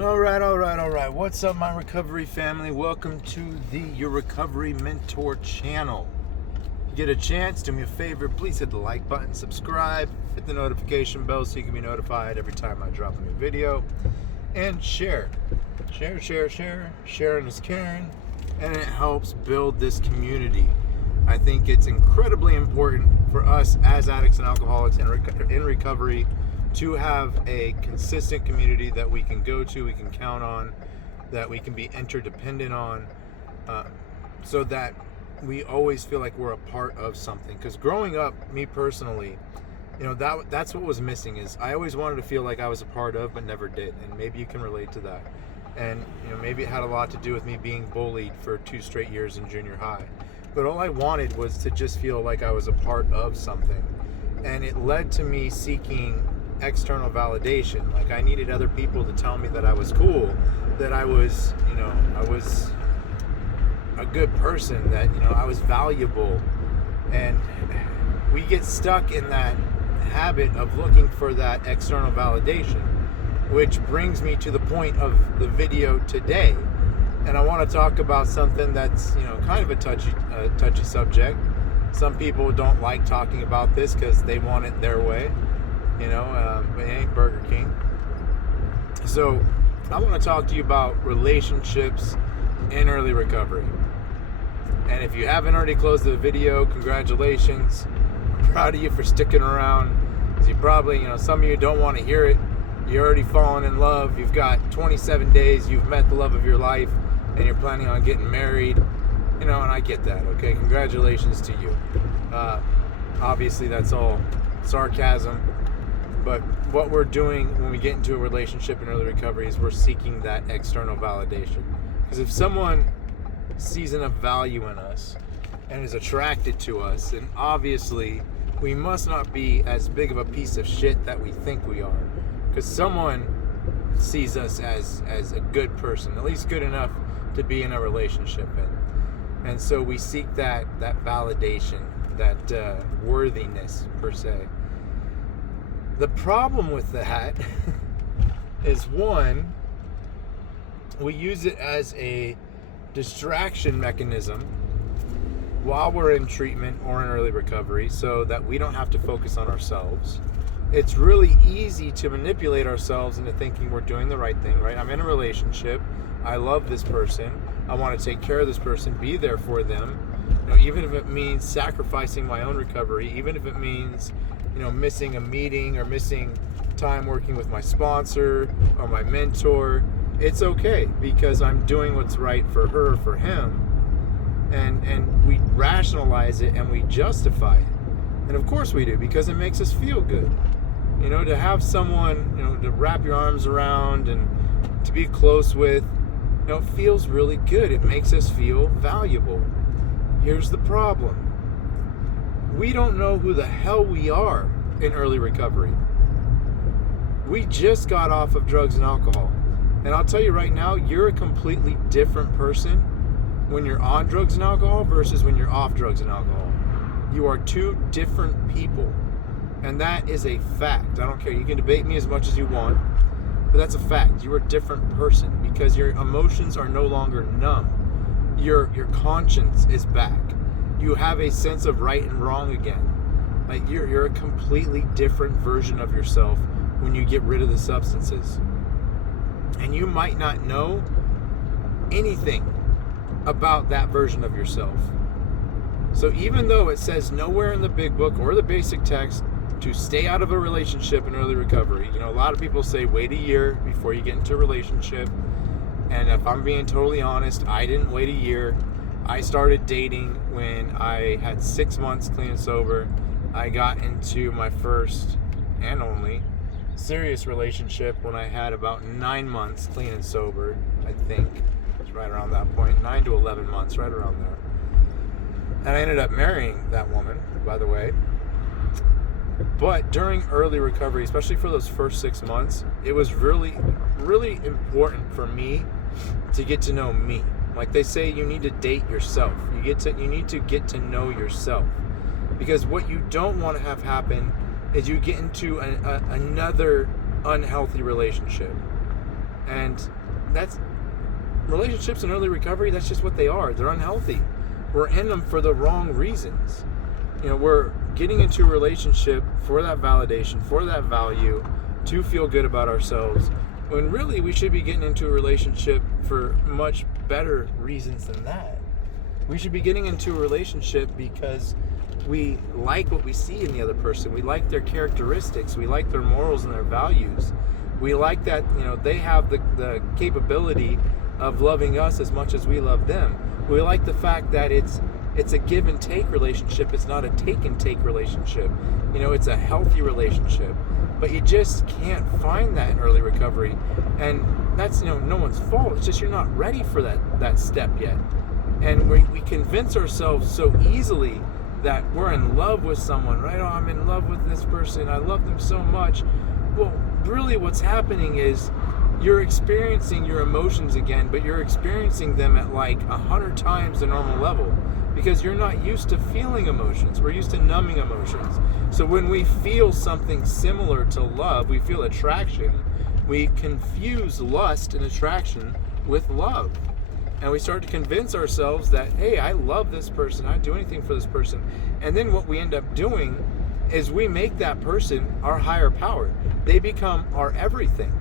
All right. What's up, my recovery family? Welcome to the Your Recovery Mentor channel. If you get a chance, do me a favor, please hit the like button, subscribe, hit the notification bell so you can be notified every time I drop a new video, and share. Sharing is caring, and it helps build this community. I think it's incredibly important for us as addicts and alcoholics in recovery to have a consistent community that we can go to, we can count on, that we can be interdependent on, so that we always feel like we're a part of something. Because growing up, me personally, that's what was missing. Is I always wanted to feel like I was a part of, but never did. And maybe you can relate to that. And maybe it had a lot to do with me being bullied for 2 straight years in junior high. But all I wanted was to just feel like I was a part of something. And it led to me seeking external validation. Like I needed other people to tell me that I was cool, that I was a good person, that I was valuable. And we get stuck in that habit of looking for that external validation, which brings me to the point of the video today. And I want to talk about something that's kind of a touchy subject. Some people don't like talking about this because they want it their way. But it ain't Burger King. So I want to talk to you about relationships in early recovery. And if you haven't already closed the video, congratulations. I'm proud of you for sticking around. Because you probably, some of you don't want to hear it. You're already fallen in love. You've got 27 days. You've met the love of your life. And you're planning on getting married. And I get that, okay? Congratulations to you. Obviously, that's all sarcasm. But what we're doing when we get into a relationship in early recovery is we're seeking that external validation. Because if someone sees enough value in us and is attracted to us, then obviously we must not be as big of a piece of shit that we think we are. Because someone sees us as a good person, at least good enough to be in a relationship in. And so we seek that validation, that worthiness per se. The problem with that is, one, we use it as a distraction mechanism while we're in treatment or in early recovery so that we don't have to focus on ourselves. It's really easy to manipulate ourselves into thinking we're doing the right thing, right? I'm in a relationship. I love this person. I want to take care of this person, be there for them. Even if it means sacrificing my own recovery, even if it means missing a meeting or missing time working with my sponsor or my mentor, it's okay because I'm doing what's right for her or for him. And we rationalize it and we justify it. And of course we do, because it makes us feel good. To have someone, to wrap your arms around and to be close with, it feels really good. It makes us feel valuable. Here's the problem. We don't know who the hell we are in early recovery. We just got off of drugs and alcohol. And I'll tell you right now, you're a completely different person when you're on drugs and alcohol versus when you're off drugs and alcohol. You are two different people. And that is a fact. I don't care. You can debate me as much as you want, but that's a fact. You're a different person because your emotions are no longer numb. Your conscience is back. You have a sense of right and wrong again. Like you're a completely different version of yourself when you get rid of the substances. And you might not know anything about that version of yourself. So even though it says nowhere in the big book or the basic text to stay out of a relationship in early recovery, a lot of people say wait a year before you get into a relationship. And if I'm being totally honest, I didn't wait a year. I started dating when I had 6 months clean and sober. I got into my first and only serious relationship when I had about 9 months clean and sober, I think. It's right around that point, 9 to 11 months, right around there. And I ended up marrying that woman, by the way. But during early recovery, especially for those first 6 months, it was really, really important for me to get to know me. Like they say, you need to date yourself. You need to get to know yourself. Because what you don't want to have happen is you get into another unhealthy relationship. And that's relationships in early recovery. That's just what they are. They're unhealthy. We're in them for the wrong reasons. We're getting into a relationship for that validation, for that value, to feel good about ourselves, when really we should be getting into a relationship for much better reasons than that. We should be getting into a relationship because we like what we see in the other person. We like their characteristics. We like their morals and their values. We like that, they have the capability of loving us as much as we love them. We like the fact that it's a give and take relationship. It's not a take and take relationship. It's a healthy relationship. But you just can't find that in early recovery. And that's, no one's fault. It's just you're not ready for that step yet. And we convince ourselves so easily that we're in love with someone, right? Oh, I'm in love with this person. I love them so much. Well, really what's happening is you're experiencing your emotions again, but you're experiencing them at like 100 times the normal level, because you're not used to feeling emotions. We're used to numbing emotions. So when we feel something similar to love, we feel attraction, we confuse lust and attraction with love. And we start to convince ourselves that, hey, I love this person, I'd do anything for this person. And then what we end up doing is we make that person our higher power. They become our everything.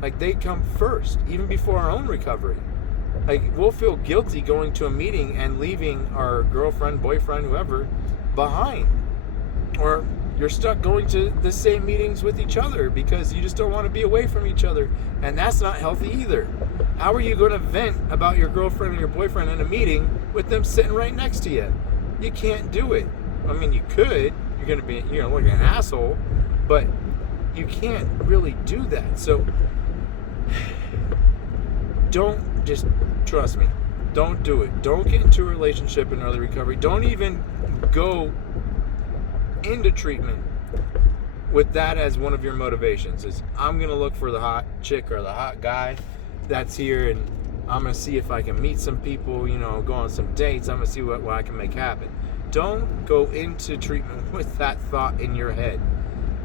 Like, they come first, even before our own recovery. Like, we'll feel guilty going to a meeting and leaving our girlfriend, boyfriend, whoever, behind. Or you're stuck going to the same meetings with each other because you just don't want to be away from each other. And that's not healthy either. How are you going to vent about your girlfriend or your boyfriend in a meeting with them sitting right next to you? You can't do it. I mean, you could. You're going to be, like an asshole. But you can't really do that. So don't, just trust me. Don't do it. Don't get into a relationship in early recovery. Don't even go into treatment with that as one of your motivations. Is I'm going to look for the hot chick or the hot guy that's here, and I'm going to see if I can meet some people, go on some dates. I'm going to see what I can make happen. Don't go into treatment with that thought in your head.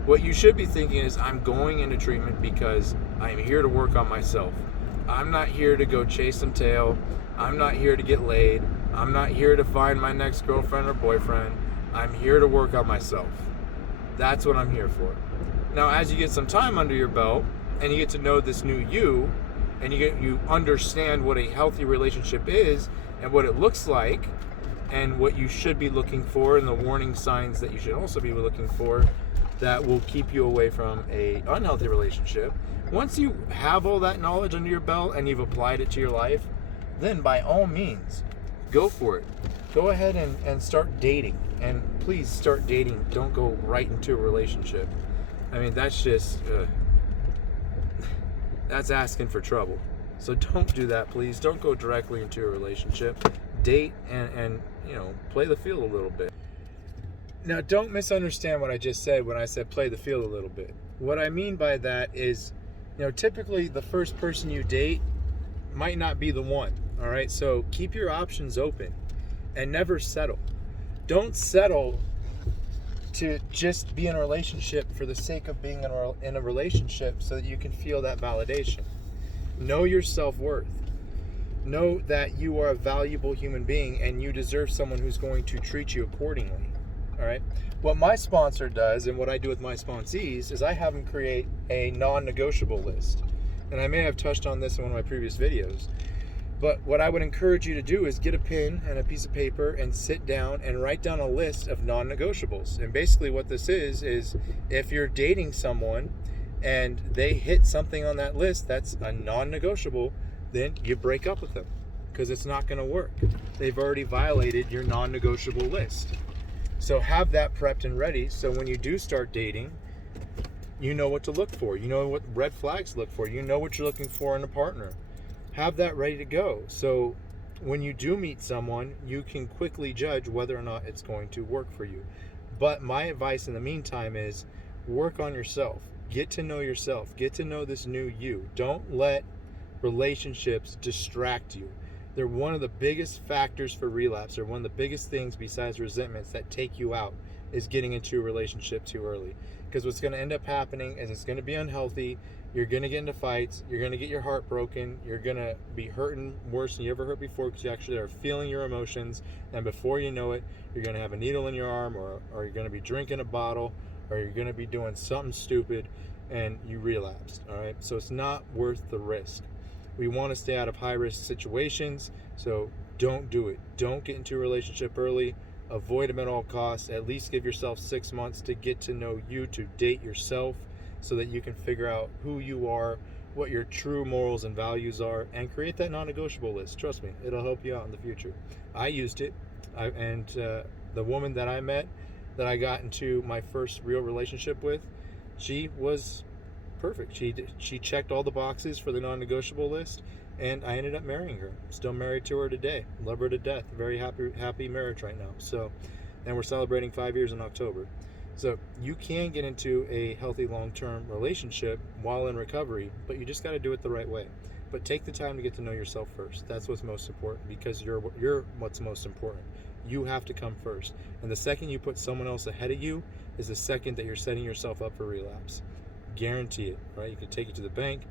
What you should be thinking is, I'm going into treatment because I'm here to work on myself. I'm not here to go chase some tail. I'm not here to get laid. I'm not here to find my next girlfriend or boyfriend. I'm here to work on myself. That's what I'm here for. Now, as you get some time under your belt and you get to know this new you, and you understand what a healthy relationship is and what it looks like and what you should be looking for and the warning signs that you should also be looking for that will keep you away from a unhealthy relationship. Once you have all that knowledge under your belt and you've applied it to your life, then by all means, go for it. Go ahead and start dating. And please start dating. Don't go right into a relationship. I mean, that's just... that's asking for trouble. So don't do that, please. Don't go directly into a relationship. Date and play the field a little bit. Now, don't misunderstand what I just said when I said play the field a little bit. What I mean by that is, typically the first person you date might not be the one. All right, so keep your options open and never settle. Don't settle to just be in a relationship for the sake of being in a relationship so that you can feel that validation. Know your self-worth. Know that you are a valuable human being and you deserve someone who's going to treat you accordingly. All right. What my sponsor does and what I do with my sponsees is I have them create a non-negotiable list. And I may have touched on this in one of my previous videos. But what I would encourage you to do is get a pen and a piece of paper and sit down and write down a list of non-negotiables. And basically what this is if you're dating someone and they hit something on that list that's a non-negotiable, then you break up with them because it's not going to work. They've already violated your non-negotiable list. So have that prepped and ready so when you do start dating, you know what to look for. You know what red flags to look for. You know what you're looking for in a partner. Have that ready to go. So when you do meet someone, you can quickly judge whether or not it's going to work for you. But my advice in the meantime is work on yourself. Get to know yourself. Get to know this new you. Don't let relationships distract you. They're one of the biggest factors for relapse, or one of the biggest things besides resentments that take you out, is getting into a relationship too early. Because what's going to end up happening is it's going to be unhealthy, You're going to get into fights. You're going to get your heart broken. You're going to be hurting worse than you ever hurt before because you actually are feeling your emotions. And before you know it, you're going to have a needle in your arm, or you're going to be drinking a bottle, or you're going to be doing something stupid and you relapsed. All right. So it's not worth the risk. We want to stay out of high risk situations. So don't do it. Don't get into a relationship early. Avoid them at all costs. At least give yourself 6 months to get to know you, to date yourself, so that you can figure out who you are, what your true morals and values are, and create that non-negotiable list. Trust me, it'll help you out in the future. I used it, and the woman that I met, that I got into my first real relationship with, she was perfect. She checked all the boxes for the non-negotiable list, and I ended up marrying her. Still married to her today. Love her to death. Very happy marriage right now. So, and we're celebrating 5 years in October. So you can get into a healthy long-term relationship while in recovery, but you just got to do it the right way. But take the time to get to know yourself first. That's what's most important, because you're what's most important. You have to come first. And the second you put someone else ahead of you is the second that you're setting yourself up for relapse. Guarantee it, right? You can take it to the bank.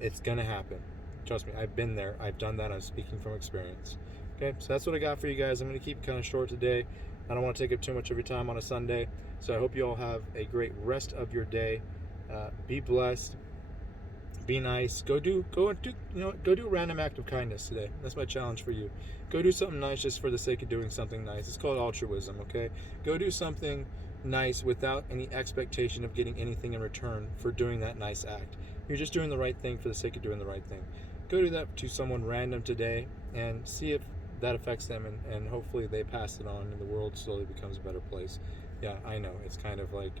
It's going to happen. Trust me, I've been there. I've done that. I'm speaking from experience. Okay, so that's what I got for you guys. I'm going to keep it kind of short today. I don't want to take up too much of your time on a Sunday. So I hope you all have a great rest of your day. Be blessed. Be nice. Go do a random act of kindness today. That's my challenge for you. Go do something nice just for the sake of doing something nice. It's called altruism, okay? Go do something nice without any expectation of getting anything in return for doing that nice act. You're just doing the right thing for the sake of doing the right thing. Go do that to someone random today and see if that affects them, and hopefully they pass it on and the world slowly becomes a better place. Yeah, I know. It's kind of like,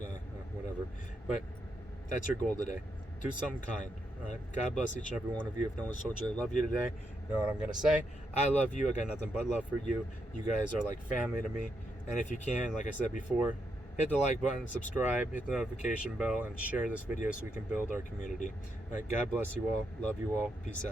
whatever. But that's your goal today. Do something kind. All right. God bless each and every one of you. If no one's told you they love you today, you know what I'm going to say. I love you. I got nothing but love for you. You guys are like family to me. And if you can, like I said before, hit the like button, subscribe, hit the notification bell, and share this video so we can build our community. All right. God bless you all. Love you all. Peace out.